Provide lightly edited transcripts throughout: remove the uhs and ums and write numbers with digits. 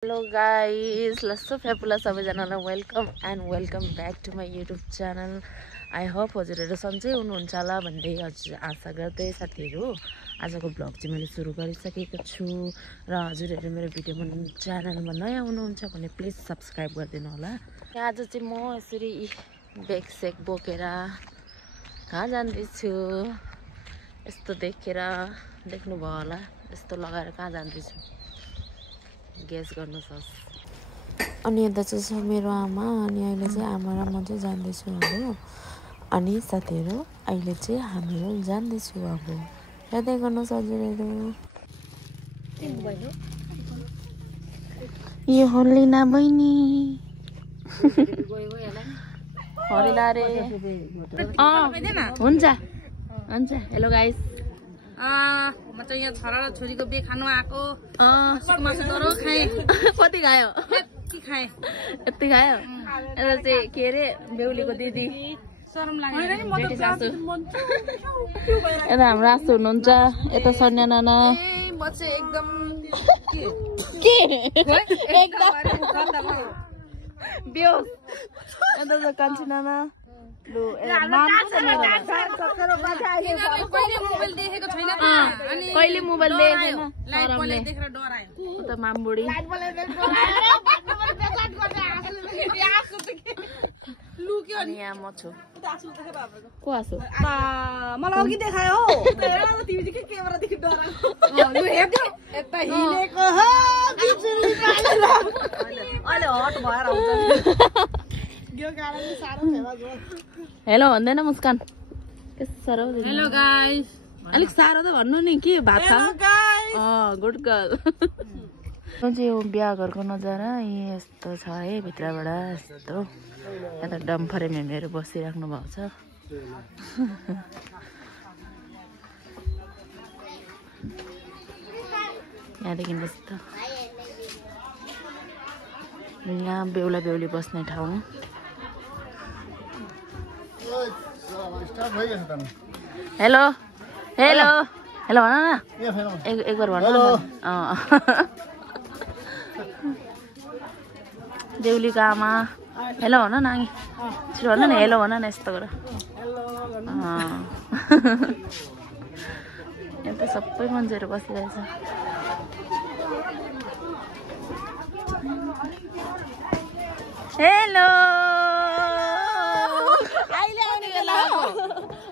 Hello guys लस्सो फ्यापुला सबैजनालाई welcome back to my YouTube channel. I hope हजुरहरू सन्चै हुनुहुन्छ होला भन्दै आशा गर्दै साथीहरू आजको ब्लग चाहिँ मैले सुरु गरिसकेको छु र हजुरहरू मेरो भिडियोमा च्यानलमा नयाँ हुनुहुन्छ भने प्लिज सब्सक्राइब गरिदिनु होला। आज चाहिँ म यसरी बेग सेक बोकेर कहाँ जाँदैछु यस्तो देख्नुभयो होला। यस्तो लगाएर कहाँ जाँदैछु गेस गर्नुहोस्। अनि यता चाहिँ छ मेरो आमा अनि अहिले चाहिँ आमा र म चाहिँ जाँदैछु अब। अनि साथीहरू अहिले चाहिँ हामीहरू जाँदैछु अब हेर्दै गर्नुहोस् हजुरहरू। यो हलिना बहिनी हलिना रे हुन्छ हुन्छ। हेलो गाइस म चाहिँ यहाँ छोरा र छोरीको बिहे खानु आएको। मासु तर खाएँ। कति खायो? यति खायो। यता चाहिँ के अरे बेहुलीको दिदी शरम लाग्यो। यता हाम्रो आसु हुनुहुन्छ, यता सन्या नाना म चाहिँ एकदम बेहोस। यता चाहिँ कान्छी नाना कहिले मोबाइल देखेर डरायो त मामबुढी अनि यहाँ म छु। को आसु मलाई अघि देखायो हो क्यामेरादेखि डरायो अहिले हट भएर हेलो भन्दैन मुस्कान साह्रो। हेलो गाइस अलिक साह्रो त भन्नु नि के भात खा गुड गर्ल। चाहिँ यो बिहा घरको नजारा यस्तो छ है भित्रबाट यस्तो। यता डम्फरे मेमेहरू बसिराख्नु भएको छ। यहाँदेखि यस्तो यहाँ बेहुला बेहुली बस्ने ठाउँ। हेलो हेलो हेलो भन न एक बार भन न। बेहुलीको आमा हेलो भन न अघि छिटो भन न हेलो भन न यस्तो गर। यता सबै मान्छेहरू बसिरहेछ। हेलो अहिले आउने बेला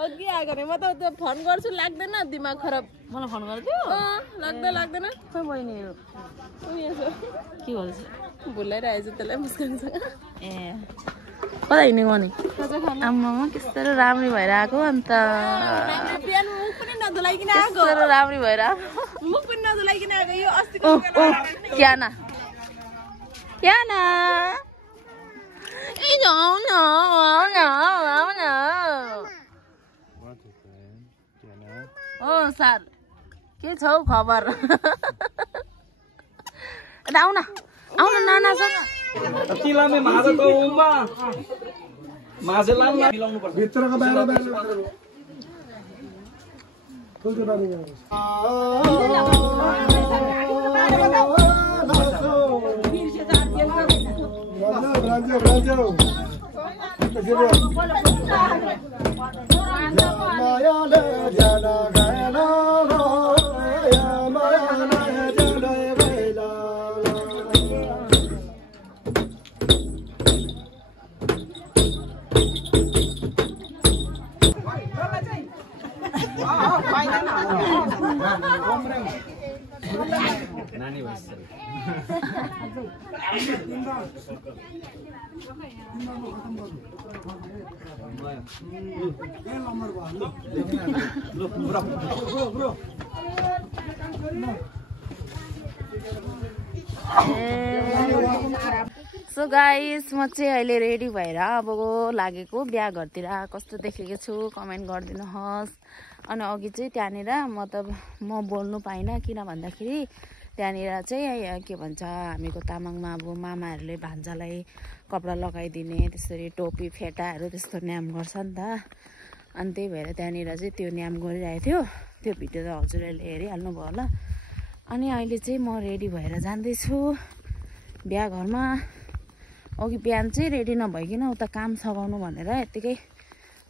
अघि आएको नि म त फोन गर्छु लाग्दैन दिमाग खराब। मलाई फोन गर्थ्यो लाग्दैन खोइ बहिनीहरू के गर्छ भुलाइरहेछ त्यसलाई मुस्कानसँग। ए कता हिँडेको नि आम्मामा कस्तो राम्री भएर आएको अन्त राम्री भएर क्या न ओ सर के छौ खबर? आउन नानासँग नानी बस सो गाइस म चाहिँ अहिले रेडी भएर अब लागेको बिहा घरतिर। कस्तो देखेको छु कमेन्ट गरिदिनुहोस्। अनि अघि चाहिँ त्यहाँनिर म बोल्नु पाइनँ किन भन्दाखेरि त्यहाँनिर चाहिँ के भन्छ हामीको तामाङमा अब मामाहरूले भान्जालाई कपडा लगाइदिने त्यसरी टोपी फेटाहरू त्यस्तो न्याम गर्छ नि त। अनि त्यही भएर त्यहाँनिर चाहिँ त्यो न्याम गरिरहेको थियो। त्यो भिडियो त हजुरहरूले हेरिहाल्नु भयो होला। अनि अहिले चाहिँ म रेडी भएर जाँदैछु बिहा घरमा अघि बिहान चाहिँ रेडी नभइकन उता काम सघाउनु भनेर यतिकै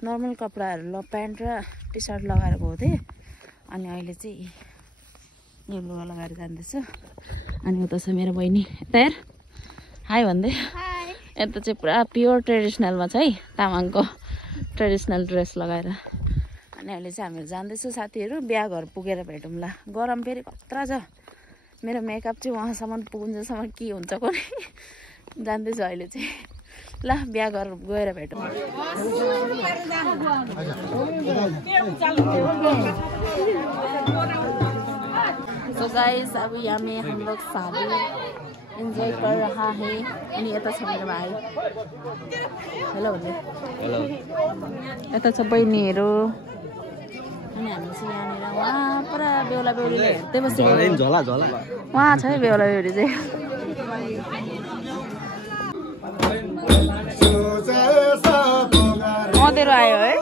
नर्मल कपडाहरू प्यान्ट र टी सर्ट लगाएर गएको थिएँ अनि अहिले चाहिँ यो लुगा लगाएर जाँदैछु अनि उता छ मेरो बहिनी यता हेर हाई भन्दै यता चाहिँ पुरा प्योर ट्रेडिसनलमा छ है तामाङको ट्रेडिसनल ड्रेस लगाएर अनि अहिले चाहिँ हामीहरू जाँदैछौँ साथीहरू बिहा घर पुगेर भेटौँला गरम फेरि खतरा छ मेरो मेकअप चाहिँ वहाँसम्म पुग्नुसम्म के हुन्छ कुनै जान्दैछु अहिले चाहिँ ल बिहा घर गएर भेटौँ तो गाइस अब यहाँ में हम लोग शादी एंजॉय कर रहा है अनि यता छ मेरो भाइ हेलो भन्नु हेलो यता छ बहिनीहरू अनि हामी चाहिँ यहाँनिर वहाँ पुरा बेहुला बेहुलीले हेर्दै बसेको वहाँ छ है बेहुला बेहुली चाहिँ मधेरो आयो है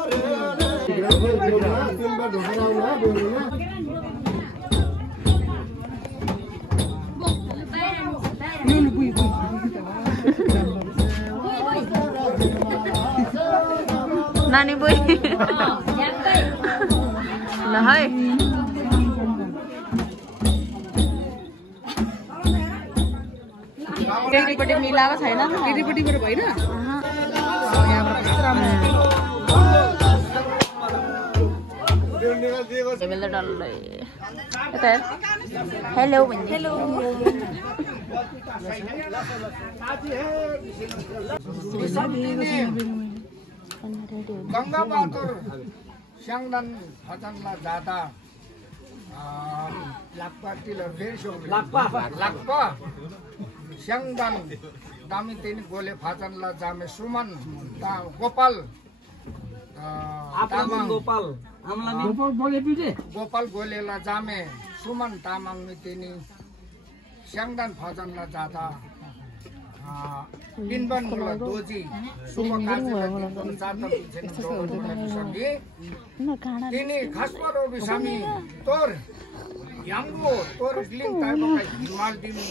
नानी बोई ल है केटीपट्टि मिलाएको छैन केटीपट्टिबाट भएन डल्लै यता हेलो हेलो गंगा बहादुर स्याङदान भजनला जाँदा लाक्पा टिलर लाक्पा स्याङदान दामी तिनी गोले भजनला जामे सुमन गोपाल गोपाल गोलेला जामे सुमन तामाङ मितिनी स्याङदान भजनला जाँदा बिनबन मुला दोजी शुभ कार्य तिनी खासपरो बिसामी तोर यांगो तोर लिंग ताइबका हिमाल दिमी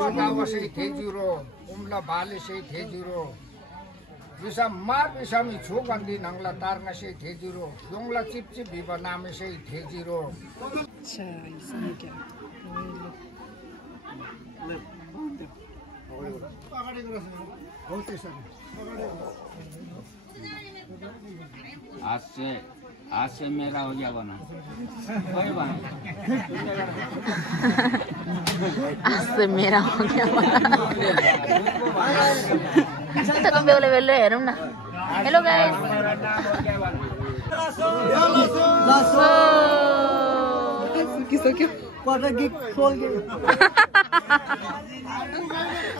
गोदावसै थेजुरो उमला बालेसै थेजुरो बिसा मार बिसामी छोगन्दी नंगला तारनसै थेजुरो योंगला चिपचिप बिबा नामेसै थेजुरो आज से मेरा हो गया बना आज से मेरा हो गया बना बेहुला बेहुली हेरौँ न हेलो गाइस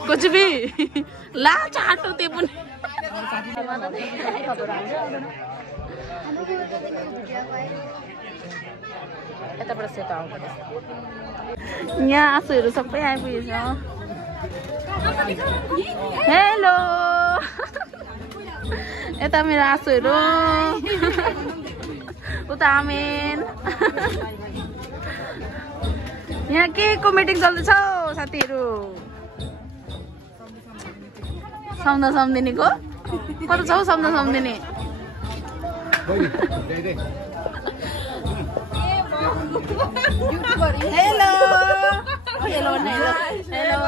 कुछ भी ला चाटो त्यो पनि यताबाट सेतो आउँदैछ यहाँ आँसुहरू सबै आइपुगेछ हेलो यता मेरो आँसुहरू उता आमेन यहाँ के को मिटिङ चल्दैछ साथीहरू सम्झा सम्झिनेको कता छौ सम्झा सम्झिने हेलो हेलो हेलो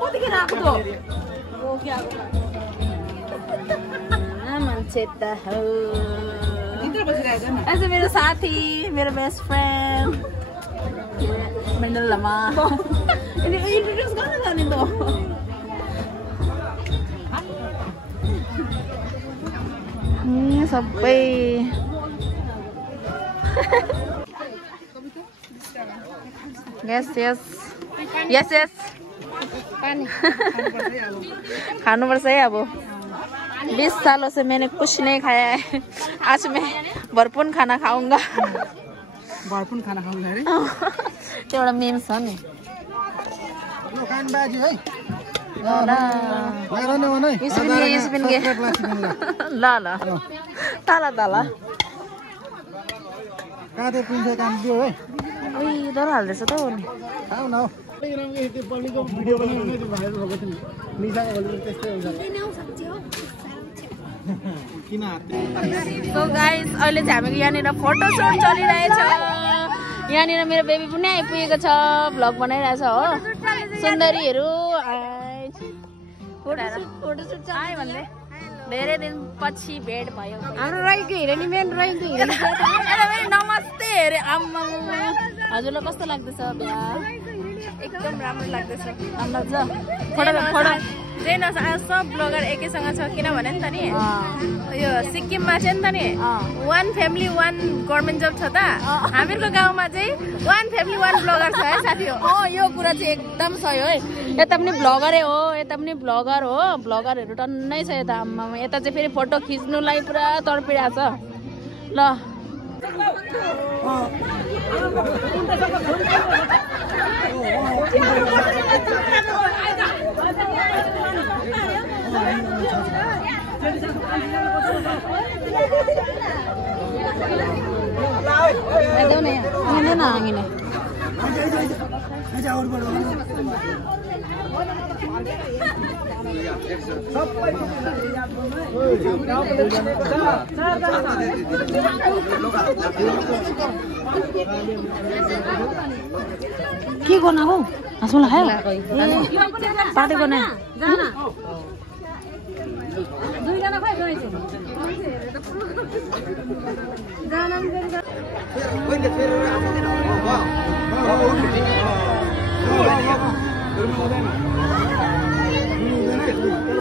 कतिखेर आएको मान्छे त हो ऐसे मेरो साथी मेरो बेस्ट फ्रेन्ड मेन्डल लामा इन्ट्रोड्युस गर्न जाने त सबै यस यस यस यस खानुपर्छ है अब 20 सालों से मैंने कुछ नहीं खाया है आज मैं भरपूर खाना खाऊंगा भरपूर खाना खाऊंगा रे एउटा मेम छ नि दोकान बाजी है यसबिन गे ल ल ताला ताला काटे पिन्छ काम दियो है ओइ डर हाल्दैछ त हो नि खाऊ न भिडियो बनाउने त्यो भाइरल भएको थियो निसाको भोलि त्यस्तै हुन्छ किन सो गाइस अहिले चाहिँ हामीको यहाँनिर फोटोसुट चलिरहेछ। यहाँनिर मेरो बेबी पनि आइपुगेको छ, भ्लग बनाइरहेछ हो। सुन्दरीहरू फोटोसुट आयो भन्दै धेरै दिन पछि भेट भयो। हाम्रो रहेको हिरोनी मेन रहेको हिरोनी नमस्ते अरे आम्मा हजुरलाई कस्तो लाग्दैछ बिहा? एकदम राम्रो लाग्दैछ। राम्रो छ फोटो सब ब्लगर एकैसँग छ किनभने नि त नि यो सिक्किममा चाहिँ नि त नि 1 फ्यामिली 1 गभर्मेन्ट जब छ त। हामीहरूको गाउँमा चाहिँ 1 फ्यामिली 1 ब्लगर छ है साथी हो। यो कुरा चाहिँ एकदम सही हो है। यता पनि ब्लगरै हो, यता पनि ब्लगर हो। ब्लगरहरू टन्नै छ यता। आम्मा यता चाहिँ फेरि फोटो खिच्नुलाई पुरा तडपिरहेको छ। ल के गर्नु हौ? हाँसौँला खायो पाते गर्नु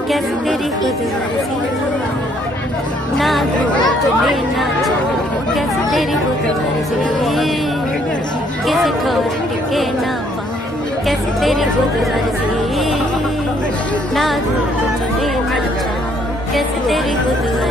कैसे तेरी गुज़ारिश ना तुझे ना छोड़ो, कैसे तेरी गुज़ारिश कैसे ठोर टिके ना पाऊं, कैसे तेरी गुज़ारिश ना तुझे ना चाहूं, कैसे तेरी गुज़ारिश